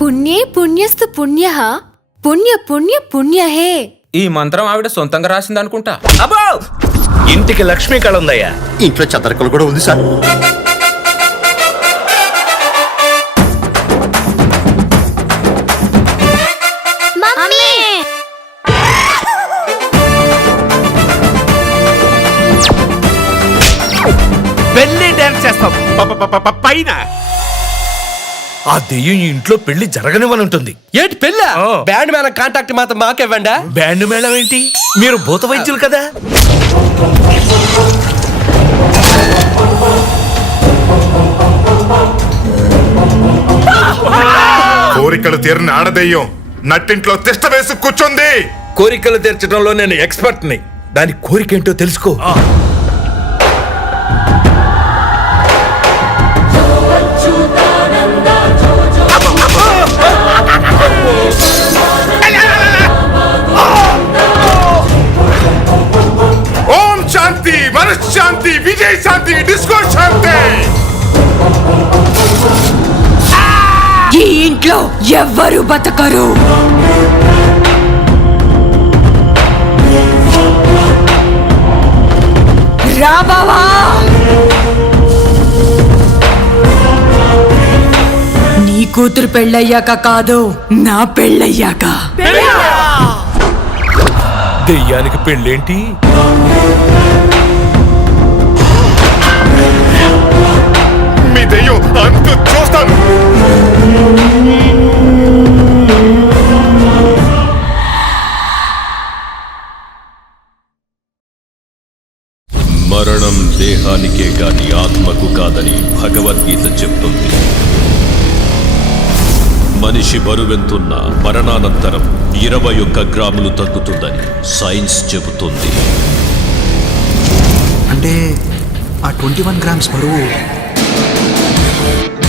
పుణ్యే పుణ్యస్తు పుణ్యః పుణ్య పుణ్య పుణ్యహే. ఈ మంత్రం ఆవిడ సొంతంగా రాసిందనుకుంటా. అబ్బో, ఇంటికి లక్ష్మీ కళ ఉందయ్యా. ఇంట్లో చదరకలు కూడా ఉంది సార్. పెళ్లి డాన్స్ చేస్తాం పైన. ఆ దెయ్యం ఇంట్లో పెళ్లి జరగనివని ఉంటుంది. ఏంటి పెళ్ళ? బ్యాండ్ మేళం కాంటాక్ట్ మాత్రం మాకివ్వండి. బ్యాండ్ మేళం ఏంటి? మీరు భూత వైద్యులు కదా. కోరికలు తీరిన ఆడదెయ్యం నట్టింట్లో తిష్ట వేసి కూర్చుంది. కోరికలు తీర్చడంలో నేను ఎక్స్పర్ట్ ని. దాని కోరికేంటో తెలుసుకో. ఓం శాంతి, మనశ్శాంతి, విజయ శాంతి, డిస్కో శాంతి. ఈ ఇంట్లో ఎవ్వరు బతకరు. రాబావా, నీ కూతురు పెళ్ళయ్యాక కాదు, నా పెళ్ళయ్యాక. దెయ్యానికి పెళ్ళేంటి? మీ దెయ్యం అంతు చూస్తాను. మరణం దేహానికే గాని ఆత్మకు కాదని భగవద్గీత చెప్తుంది. మనిషి బరువెంతున్న మరణానంతరం 21 గ్రాములు తగ్గుతుందని సైన్స్ చెబుతుంది. అంటే ఆ 21 గ్రామ్స్ బరువు